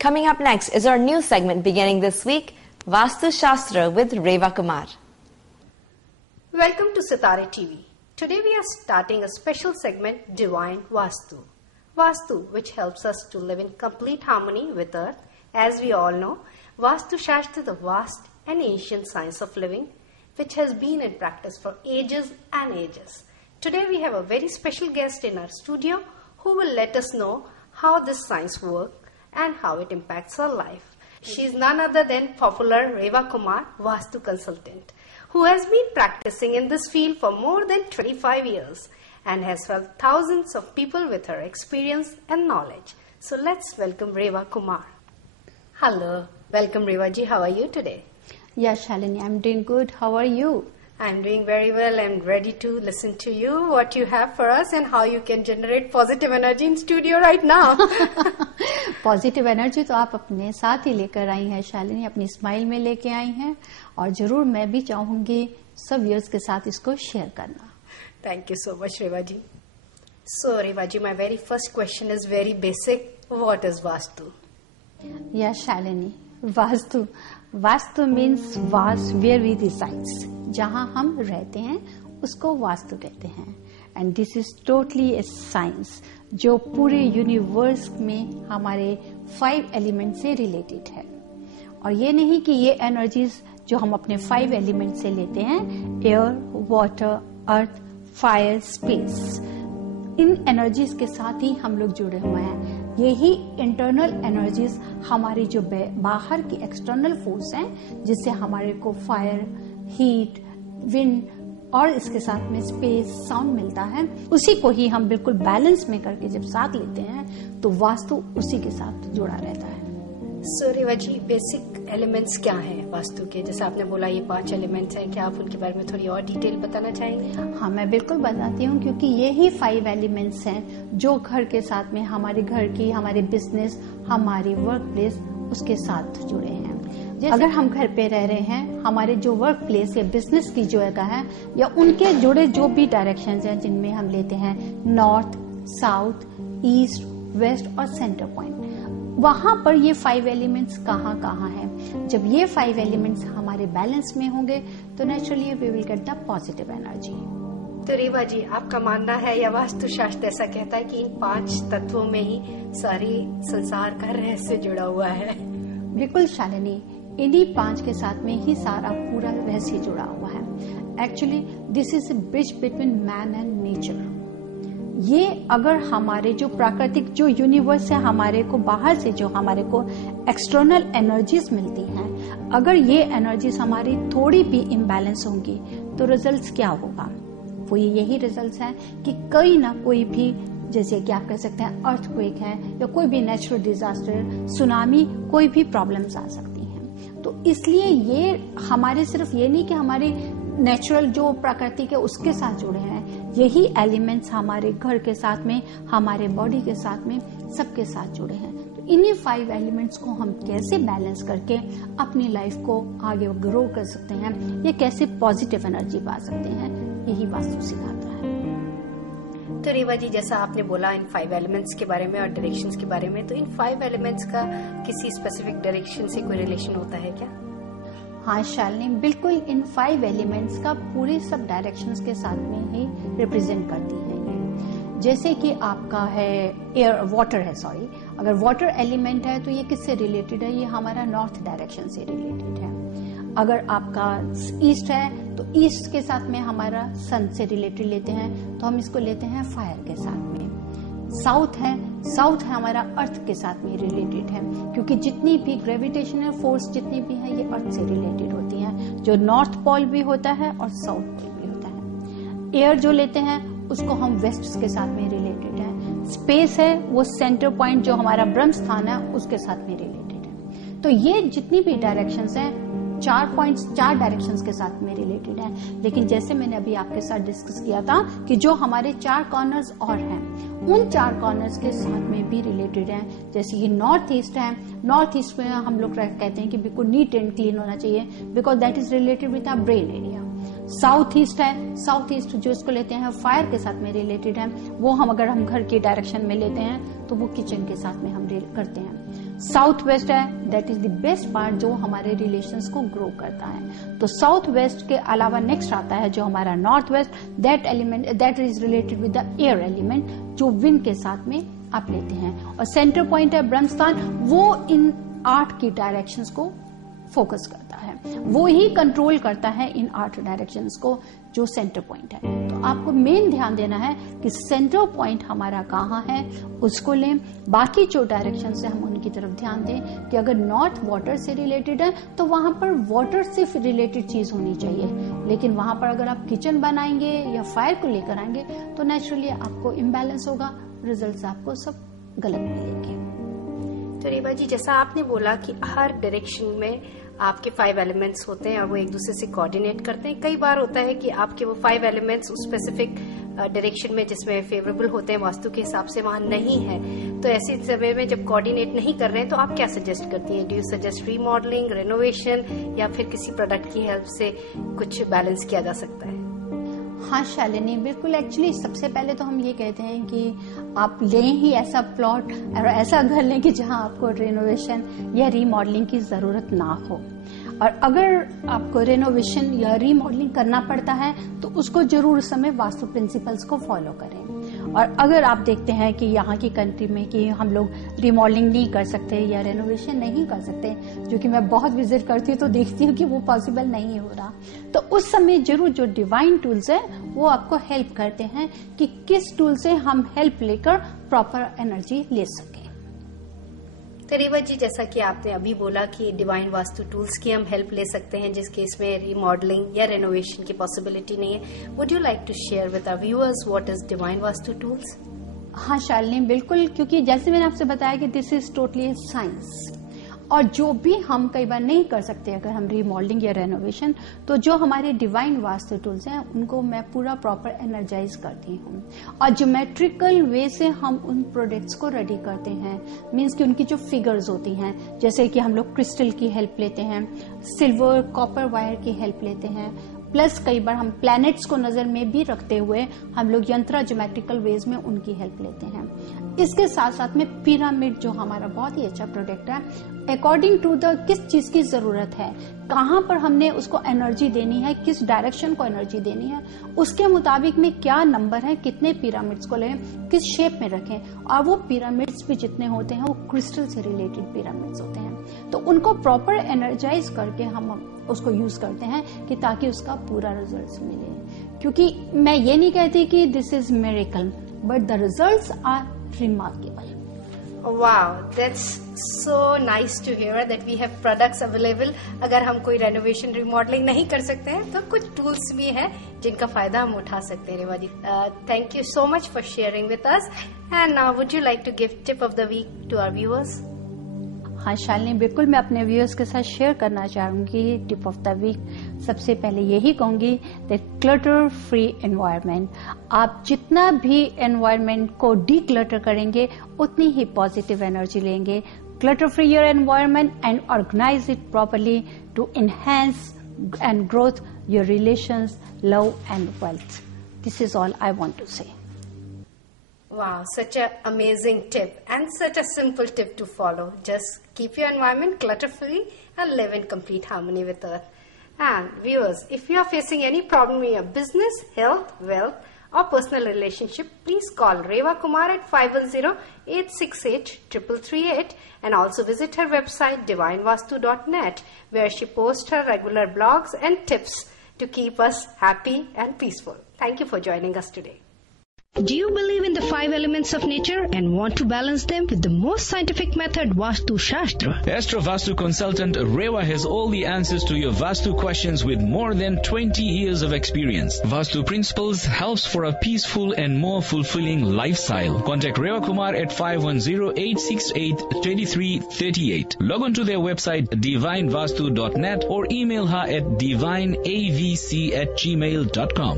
Coming up next is our new segment beginning this week, Vastu Shastra with Reva Kumar. Welcome to Sitare TV. Today we are starting a special segment, Divine Vastu. Vastu, which helps us to live in complete harmony with Earth. As we all know, Vastu Shastra is the vast and ancient science of living, which has been in practice for ages and ages. Today we have a very special guest in our studio who will let us know how this science works and how it impacts our life. She is none other than popular Reva Kumar, Vastu consultant, who has been practicing in this field for more than 25 years and has helped thousands of people with her experience and knowledge. So let's welcome Reva Kumar. Hello, welcome Reva ji. How are you today? Yes, Shalini, I'm doing good. How are you? I'm doing very well and ready to listen to you, what you have for us and how you can generate positive energy in studio right now. Positive energy तो आप अपने साथ ही लेकर आई हैं शालिनी, अपनी smile में लेके आई हैं और जरूर मैं भी चाहूंगी सब व्यूअर्स के साथ इसको शेयर करना. Thank you so much, Reva ji. So, Reva ji, my very first question is very basic. What is Vastu? Yes, Shalini. Vastu means वास वेयर वी रिसाइड्स, जहां हम रहते हैं उसको वास्तु कहते हैं. And this is totally A science जो पूरे यूनिवर्स में हमारे 5 एलिमेंट से रिलेटेड है. और ये नहीं कि ये एनर्जीज जो हम अपने 5 एलिमेंट से लेते हैं, एयर, वाटर, अर्थ, फायर, स्पेस, इन एनर्जीज के साथ ही हम लोग जुड़े हुए हैं. यही इंटरनल एनर्जीज हमारी जो बाहर की एक्सटर्नल फोर्स हैं, जिससे हमारे को फायर, हीट, विंड और इसके साथ में स्पेस, साउंड मिलता है, उसी को ही हम बिल्कुल बैलेंस में करके जब साथ लेते हैं तो वास्तु उसी के साथ जुड़ा रहता है. सो रेवा जी, बेसिक एलिमेंट्स क्या हैं वास्तु के? जैसे आपने बोला ये 5 एलिमेंट्स हैं, क्या आप उनके बारे में थोड़ी और डिटेल बताना चाहेंगे? हाँ, मैं बिल्कुल बताती हूँ, क्योंकि यही 5 एलिमेंट्स हैं जो घर के साथ में हमारे घर की, हमारे बिजनेस, हमारी वर्क प्लेस उसके साथ जुड़े हैं. अगर हम घर पे रह रहे हैं, हमारे जो वर्क प्लेस या बिजनेस की जगह है या उनके जुड़े जो भी डायरेक्शंस हैं जिनमें हम लेते हैं नॉर्थ, साउथ, ईस्ट, वेस्ट और सेंटर पॉइंट, वहां पर ये 5 एलिमेंट्स कहाँ कहाँ हैं. जब ये 5 एलिमेंट्स हमारे बैलेंस में होंगे तो naturally we will get the positive energy. तो रेवा जी, आपका मानना है या वास्तु शास्त्र ऐसा कहता है कि इन 5 तत्वों में ही सारी संसार का रहस्य जुड़ा हुआ है? बिल्कुल शालिनी, इन्हीं 5 के साथ में ही सारा पूरा रहस्य जुड़ा हुआ है. Actually this is a bridge between man and nature. ये अगर हमारे जो प्राकृतिक जो यूनिवर्स है, हमारे को बाहर से जो हमारे को एक्सटर्नल एनर्जीज मिलती हैं, अगर ये एनर्जीज हमारी थोड़ी भी इम्बैलेंस होंगी तो रिजल्ट्स क्या होगा? वो यही रिजल्ट्स हैं कि कोई ना कोई भी, जैसे कि आप कह सकते हैं अर्थक्वेक है या कोई भी नेचुरल डिजास्टर, सुनामी, कोई भी प्रॉब्लम्स आ सकती हैं. तो इसलिए ये हमारे सिर्फ ये नहीं कि हमारे नेचुरल जो प्रकृति के उसके साथ जुड़े हैं, यही एलिमेंट्स हमारे घर के साथ में, हमारे बॉडी के साथ में, सबके साथ जुड़े हैं. तो इन्हीं 5 एलिमेंट्स को हम कैसे बैलेंस करके अपनी लाइफ को आगे ग्रो कर सकते हैं या कैसे पॉजिटिव एनर्जी पा सकते हैं, यही वास्तु सिखाता है. तो रेवा जी, जैसा आपने बोला इन 5 एलिमेंट्स के बारे में और डायरेक्शंस के बारे में, तो इन 5 एलिमेंट्स का किसी स्पेसिफिक डायरेक्शन से कोई रिलेशन होता है क्या? हाँ शालिनी, बिल्कुल इन 5 एलिमेंट्स का पूरे सब डायरेक्शंस के साथ में ही रिप्रेजेंट करती है. ये जैसे कि आपका है एयर, वाटर है, सॉरी, अगर वाटर एलिमेंट है तो ये किससे रिलेटेड है? ये हमारा नॉर्थ डायरेक्शन से रिलेटेड है. अगर आपका ईस्ट है तो ईस्ट के साथ में हमारा सन से रिलेटेड लेते हैं तो हम इसको लेते हैं फायर के साथ में. साउथ है हमारा अर्थ के साथ में रिलेटेड है, क्योंकि जितनी भी ग्रेविटेशनल फोर्स जितनी भी है ये अर्थ से रिलेटेड होती हैं, जो नॉर्थ पोल भी होता है और साउथ पोल भी होता है. एयर जो लेते हैं उसको हम वेस्ट के साथ में रिलेटेड है. स्पेस है वो सेंटर पॉइंट जो हमारा ब्रह्म स्थान है उसके साथ में रिलेटेड है. तो ये जितनी भी डायरेक्शंस हैं 4 डायरेक्शंस के साथ में रिलेटेड है. लेकिन जैसे मैंने अभी आपके साथ डिस्कस किया था कि जो हमारे 4 कॉर्नर्स और हैं, उन 4 कॉर्नर्स के साथ में भी रिलेटेड है. जैसे कि नॉर्थ ईस्ट है, नॉर्थ ईस्ट में हम लोग कहते हैं कि बिल्कुल नीट एंड क्लीन होना चाहिए, because that is related with our brain area. South east है, साउथ ईस्ट जो इसको लेते हैं फायर के साथ में रिलेटेड है, वो हम अगर हम घर की डायरेक्शन में लेते हैं तो वो किचन के साथ में हम करते हैं. साउथ वेस्ट है, that is the best part जो हमारे रिलेशंस को ग्रो करता है। तो साउथ वेस्ट के अलावा नेक्स्ट आता है जो हमारा north west, that element that is related with the air element, जो विंड के साथ में आप लेते हैं। और सेंटर पॉइंट है ब्रह्मस्थान, वो इन 8 की डायरेक्शंस को फोकस करता है, वो ही कंट्रोल करता है इन 8 डायरेक्शंस को, जो सेंटर पॉइंट है। तो आपको मेन ध्यान देना है कि सेंटर पॉइंट हमारा कहाँ है, उसको लें। बाकी जो डायरेक्शन से हम उनकी तरफ ध्यान दें कि अगर नॉर्थ वाटर से रिलेटेड है तो वहां पर वाटर से रिलेटेड चीज होनी चाहिए, लेकिन वहां पर अगर आप किचन बनाएंगे या फायर को लेकर आएंगे तो नेचुरली आपको इम्बैलेंस होगा, रिजल्ट्स आपको सब गलत मिलेंगे। तो रेवा जी, जैसा आपने बोला कि हर डायरेक्शन में आपके 5 एलिमेंट्स होते हैं और वो एक दूसरे से कोऑर्डिनेट करते हैं। कई बार होता है कि आपके वो 5 एलिमेंट्स उस स्पेसिफिक डायरेक्शन में जिसमें फेवरेबल होते हैं वास्तु के हिसाब से वहां नहीं है, तो ऐसे समय में जब कोऑर्डिनेट नहीं कर रहे हैं तो आप क्या सजेस्ट करती हैं? Do you suggest remodelling, renovation, या फिर किसी प्रोडक्ट की हेल्प से कुछ बैलेंस किया जा सकता है? हाँ शालिनी, बिल्कुल। एक्चुअली सबसे पहले तो हम ये कहते हैं कि आप लें ही ऐसा प्लॉट और ऐसा घर लें कि जहां आपको रेनोवेशन या रीमॉडलिंग की जरूरत ना हो। और अगर आपको रेनोवेशन या रीमॉडलिंग करना पड़ता है तो उसको जरूर उस समय वास्तु प्रिंसिपल्स को फॉलो करें। और अगर आप देखते हैं कि यहाँ की कंट्री में कि हम लोग रिमॉडलिंग नहीं कर सकते या रेनोवेशन नहीं कर सकते, जो कि मैं बहुत विजिट करती हूँ तो देखती हूँ कि वो पॉसिबल नहीं हो रहा, तो उस समय जरूर जो डिवाइन टूल्स है वो आपको हेल्प करते हैं कि किस टूल से हम हेल्प लेकर प्रॉपर एनर्जी ले सकें। तो रेवा जी, जैसा कि आपने अभी बोला कि डिवाइन वास्तु टूल्स की हम हेल्प ले सकते हैं जिस केस में रीमॉडलिंग या रेनोवेशन की पॉसिबिलिटी नहीं है, would you like to share with our viewers what is divine vastu tools? हाँ शालिनी, बिल्कुल, क्योंकि जैसे मैंने आपसे बताया कि दिस इज टोटली साइंस, और जो भी हम कई बार नहीं कर सकते अगर हम रीमॉडलिंग या रेनोवेशन, तो जो हमारे डिवाइन वास्तु टूल्स हैं उनको मैं पूरा प्रॉपर एनर्जाइज करती हूँ। और ज्योमेट्रिकल वे से हम उन प्रोडक्ट्स को रेडी करते हैं, मीन्स कि उनकी जो फिगर्स होती हैं, जैसे कि हम लोग क्रिस्टल की हेल्प लेते हैं, सिल्वर कॉपर वायर की हेल्प लेते हैं, प्लस कई बार हम प्लैनेट्स को नजर में भी रखते हुए हम लोग यंत्रा ज्योमेट्रिकल वेज में उनकी हेल्प लेते हैं। इसके साथ साथ में पिरामिड जो हमारा बहुत ही अच्छा प्रोडक्ट है, अकॉर्डिंग टू द किस चीज की जरूरत है, कहाँ पर हमने उसको एनर्जी देनी है, किस डायरेक्शन को एनर्जी देनी है, उसके मुताबिक में क्या नंबर है, कितने पिरामिड्स को लें, किस शेप में रखें। और वो पिरामिड्स भी जितने होते हैं वो क्रिस्टल से रिलेटेड पिरामिड्स होते हैं, तो उनको प्रॉपर एनर्जाइज करके हम उसको यूज करते हैं कि ताकि उसका पूरा रिजल्ट मिले। क्योंकि मैं ये नहीं कहती कि this is miracle, but the results are remarkable. Wow, that's so nice to hear that we have products available. अगर हम कोई रेनोवेशन रिमॉडलिंग नहीं कर सकते हैं तो कुछ टूल्स भी हैं जिनका फायदा हम उठा सकते हैं। Reva ji, thank you so much for sharing with us, and now would you like to give tip of the week to our viewers? हाँ शालिनी, बिल्कुल, मैं अपने व्यूअर्स के साथ शेयर करना चाहूंगी टिप ऑफ द वीक। सबसे पहले यही कहूंगी दैट क्लटर फ्री एनवायरनमेंट। आप जितना भी एनवायरनमेंट को डीक्लटर करेंगे उतनी ही पॉजिटिव एनर्जी लेंगे। Clutter free your environment and organise it properly to enhance and growth your relations, love and wealth. This is all I want to say. Wow, such an amazing tip and such a simple tip to follow. Just keep your environment clutter-free and live in complete harmony with Earth. And viewers, if you are facing any problem in your business, health, wealth or personal relationship, please call Reva Kumar at 510-868-3338 and also visit her website divinevastu.net, where she posts her regular blogs and tips to keep us happy and peaceful. Thank you for joining us today. Do you believe in the 5 elements of nature and want to balance them with the most scientific method, Vastu Shastra? Astro Vastu consultant Reva has all the answers to your Vastu questions with more than 20 years of experience. Vastu Principles helps for a peaceful and more fulfilling lifestyle. Contact Reva Kumar at 510-868-2338. Log on to their website divinevastu.net or email her at divineavc@gmail.com.